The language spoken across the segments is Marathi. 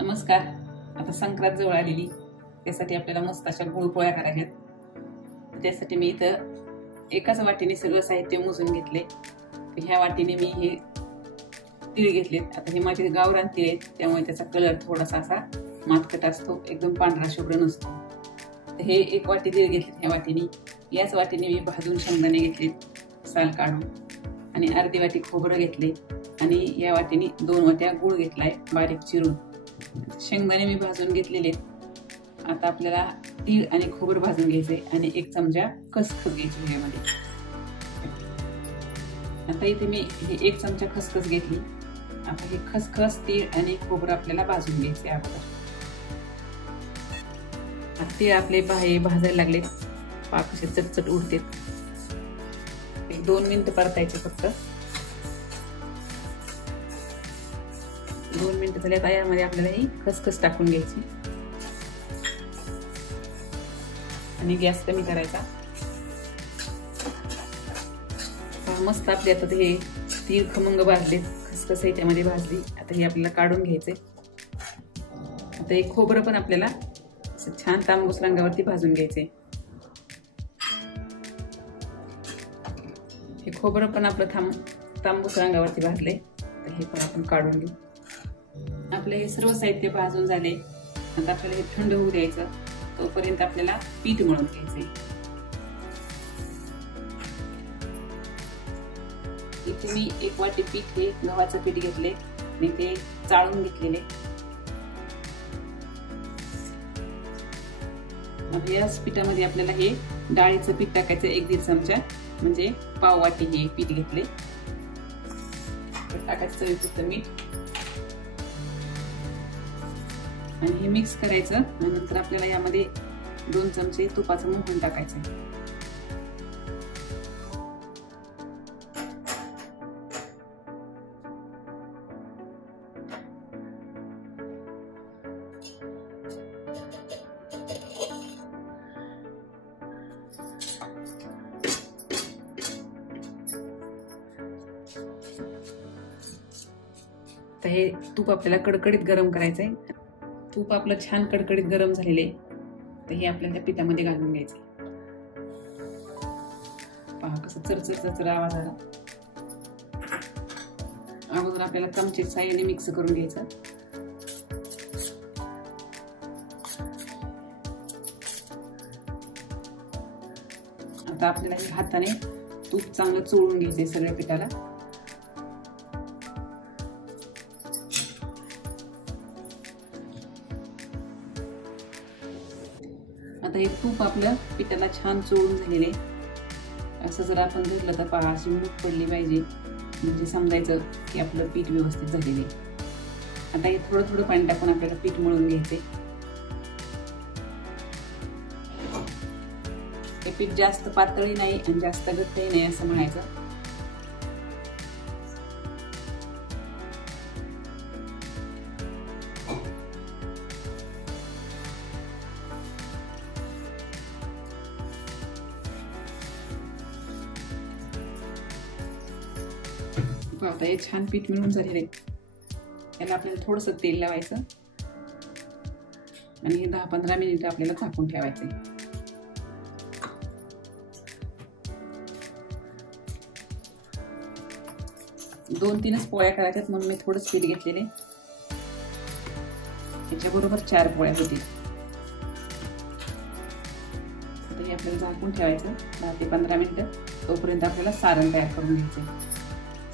नमस्कार. आता संक्रांत जवळ आलेली, त्यासाठी आपल्याला मस्त अशा गुळपोळ्या करायच्यात. त्यासाठी मी इथं एकाच वाटीने सगळं साहित्य मोजून घेतले. ह्या वाटीने मी हे तीळ घेतलेत. आता हे माझे गावरान तीळ आहेत, त्यामुळे त्याचा कलर थोडासा असा मातकट असतो, एकदम पांढरा शुभ्र नसतो. तर हे एक वाटी तीळ घेतलेत ह्या वाटीने. याच वाटीने मी भाजून शेंगदाणे घेतलेत साल काढून, आणि अर्धी वाटी खोबरं घेतले, आणि या वाटीने 2 वाट्या गुळ घेतलाय बारीक चिरून. शेंगदाणे मी भाजून घेतलेले. आता आपल्याला तीळ आणि खोबरं भाजून घ्यायचे, आणि 1 चमचा खसखस घ्यायची ह्यामध्ये. आता इथे मी हे 1 चमचा खसखस घेतली. आता हे खसखस, तीळ आणि खोबरं आपल्याला भाजून घ्यायचे अगोदर. तीळ आपले भाजायला लागले, पाक असे चटचट उडते. 2 मिनिटं परतायचे फक्त. 2 मिनिटं झाले. आता यामध्ये आपल्याला ही खसखस टाकून घ्यायची, आणि गॅस कमी करायचा. मस्त आपले आता हे तीळ खमंग भाजले, खसखस त्यामध्ये भाजली. आता हे आपल्याला काढून घ्यायचे. आता हे खोबरं पण आपल्याला असं छान तांबूस रंगावरती भाजून घ्यायचे. हे खोबरं पण आपलं तांबूस रंगावरती भाजले. तर हे पण आपण काढून घेऊ. आपले हे सर्व साहित्य भाजून झाले. आता आपल्याला हे थंड होऊ द्यायचं. तोपर्यंत आपल्याला पीठ मळून घ्यायचे. इथे मी 1 वाटी पीठ, हे गव्हाचं पीठ घेतले आणि ते चाळून घेतलेले. आता याच पिठामध्ये आपल्याला हे डाळीचं पीठ टाकायचं 1-1.5 चमचा, म्हणजे पाव वाटी हे पीठ घेतले. टाकायचं चवीपुरतं मीठ, आणि हे मिक्स करायचं. आणि नंतर आपल्याला यामध्ये 2 चमचे तुपाचं मोहन टाकायचं. तर हे तूप आपल्याला कडकडीत गरम करायचंय. तूप आपलं छान कडकडीत गरम झालेले. तर हे आपल्याला त्या पिठामध्ये घालून घ्यायचे. पहा कसं चरचर चरचर आवाज आला. अगोदर आपल्याला चमचे साह्याने मिक्स करून घ्यायचं. आता आपल्याला हे हाताने तूप चांगलं चोळून घ्यायचंय सगळ्या पिठाला. आता हे तूप आपल्या पिठाला छान चोळून झालेले. असं जर आपण धरलं तर पहा अशी मूठ पडली पाहिजे, म्हणजे समजायचं की आपलं पीठ व्यवस्थित झालेले. आता हे थोडं थोडं पाणी टाकून आपल्याला पीठ मळून घ्यायचे. हे पीठ जास्त पातळही नाही आणि जास्त घट्टही नाही असं म्हणायचं. आता हे छान पीठ मिळून झालेले. याला आपल्याला थोडंसं तेल लावायचं, आणि 10-15 मिनिटं आपल्याला झाकून ठेवायचे. दोन 3च पोळ्या करायच्यात, म्हणून मी थोडंच पीठ घेतलेले. त्याच्याबरोबर 4 पोळ्या होतील. आता हे आपल्याला झाकून ठेवायचं 10 ते 15 मिनिटं. तोपर्यंत आपल्याला सारण तयार करून घ्यायचं.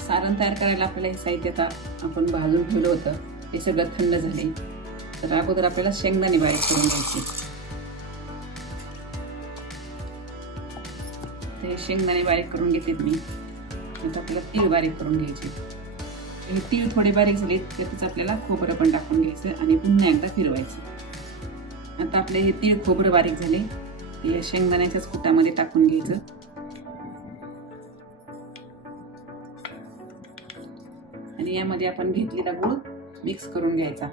सारण तयार करायला आपल्याला हे साहित्य आता आपण भाजून ठेवलं होतं, हे सगळं थंड झाले. तर अगोदर आपल्याला शेंगदाणे बारीक करून घ्यायचे. ते शेंगदाणे बारीक करून घेतलेत मी. आता आपल्याला तीळ बारीक करून घ्यायचे. हे तीळ थोडे बारीक झाले, त्यातच आपल्याला खोबरं पण टाकून घ्यायचं, आणि पुन्हा एकदा फिरवायचं. आता आपले हे तीळ खोबरं बारीक झाले, ते शेंगदाण्याच्याच कुटामध्ये टाकून घ्यायचं. आणि यामध्ये आपण घेतलेला गूळ मिक्स करून घ्यायचा.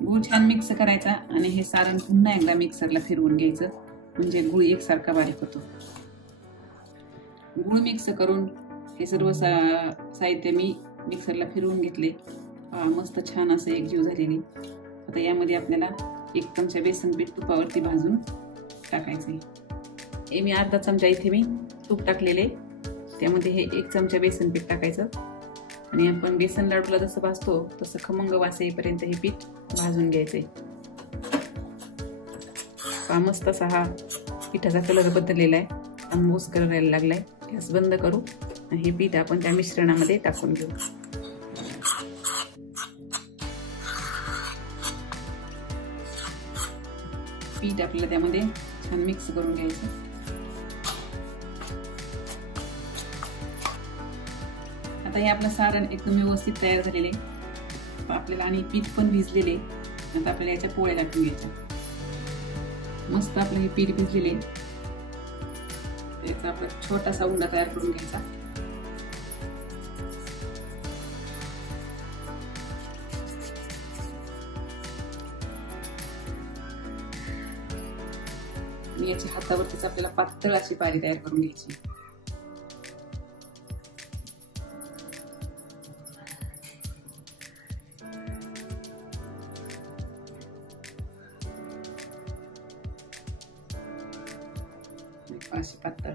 गूळ छान मिक्स करायचा, आणि हे सारण पुन्हा एकदा मिक्सरला फिरवून घ्यायचं, म्हणजे गूळ एकसारखा बारीक होतो. गूळ मिक्स करून हे सर्व साहित्य मी मिक्सरला फिरवून घेतले. मस्त छान असं एकजीव झालेली. आता यामध्ये आपल्याला 1 चमचा बेसन पीठ तुपावरती भाजून टाकायचे. हे मी अर्धा चमचा इथे मी तूप टाकलेले, त्यामध्ये हे 1 चमचा बेसन पीठ टाकायचं आणि आपण बेसन लाडूला जसं भाजतो तसं खमंग वास येईपर्यंत हे पीठ भाजून घ्यायचंय. मस्त असा हा पिठाचा कलर बदललेला आहे, आंबूस कलर यायला लागलाय. गॅस बंद करू आणि हे पीठ आपण त्या मिश्रणामध्ये टाकून घेऊ. पीठ आपल्याला त्यामध्ये छान मिक्स करून घ्यायचं. आता हे आपलं सारण एकदम व्यवस्थित तयार झालेले आपल्याला आणि पीठ पण भिजलेले. आता आपल्याला याच्या पोळ्या लाटून घ्यायच्या. मस्त आपलं हे पीठ भिजलेले, याचा आपला छोटासा उंडा तयार करून घ्यायचा. याच्या हातावरतीच आपल्याला पातळ अशी पारी तयार करून घ्यायची. अशी पातळ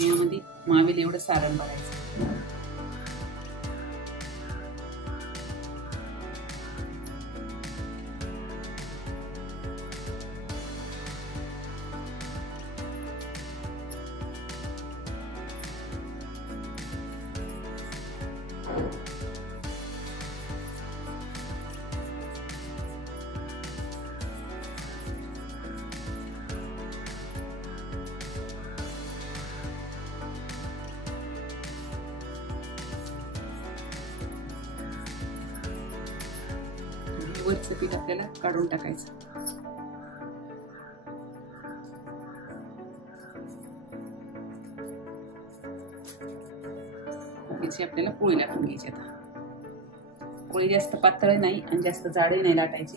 यामध्ये मावेल एवढं सारण भरायचं. वरचं पीठ आपल्याला काढून टाकायचं. याची आपल्याला पोळी लाटून घ्यायची. आता पोळी जास्त पातळ नाही आणि जास्त जाडही नाही लाटायची.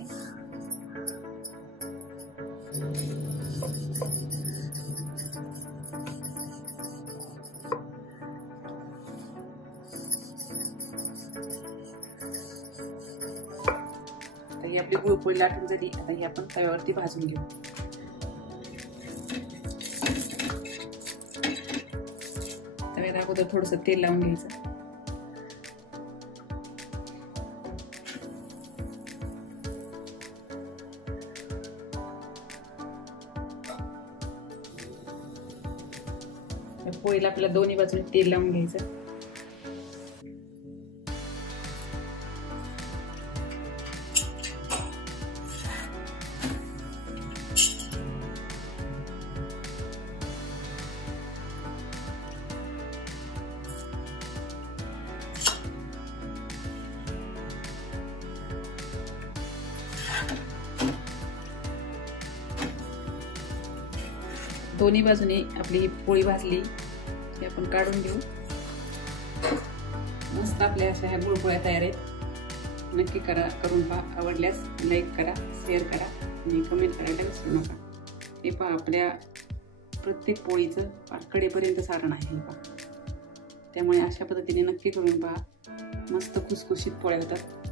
ही आपली गुळपोळी लाटून झाली. आता ही आपण तव्यावरती भाजून घेऊ. तव्याला अगोदर थोडंसं तेल लावून घ्यायचं. पोळीला आपल्याला दोन्ही बाजूने तेल लावून घ्यायचं. दोन्ही बाजूने आपली पोळी भाजली की आपण काढून घेऊ. मस्त आपल्या अशा ह्या गुळपोळ्या तयार आहेत. नक्की करून पहा. आवडल्यास लाईक करा, शेअर करा आणि कमेंट करायला विसरू नका. हे पहा आपल्या प्रत्येक पोळीचं कडेपर्यंत सारण आहे. पहा त्यामुळे अशा पद्धतीने नक्की करून पहा. मस्त खुसखुशीत पोळ्या होतात.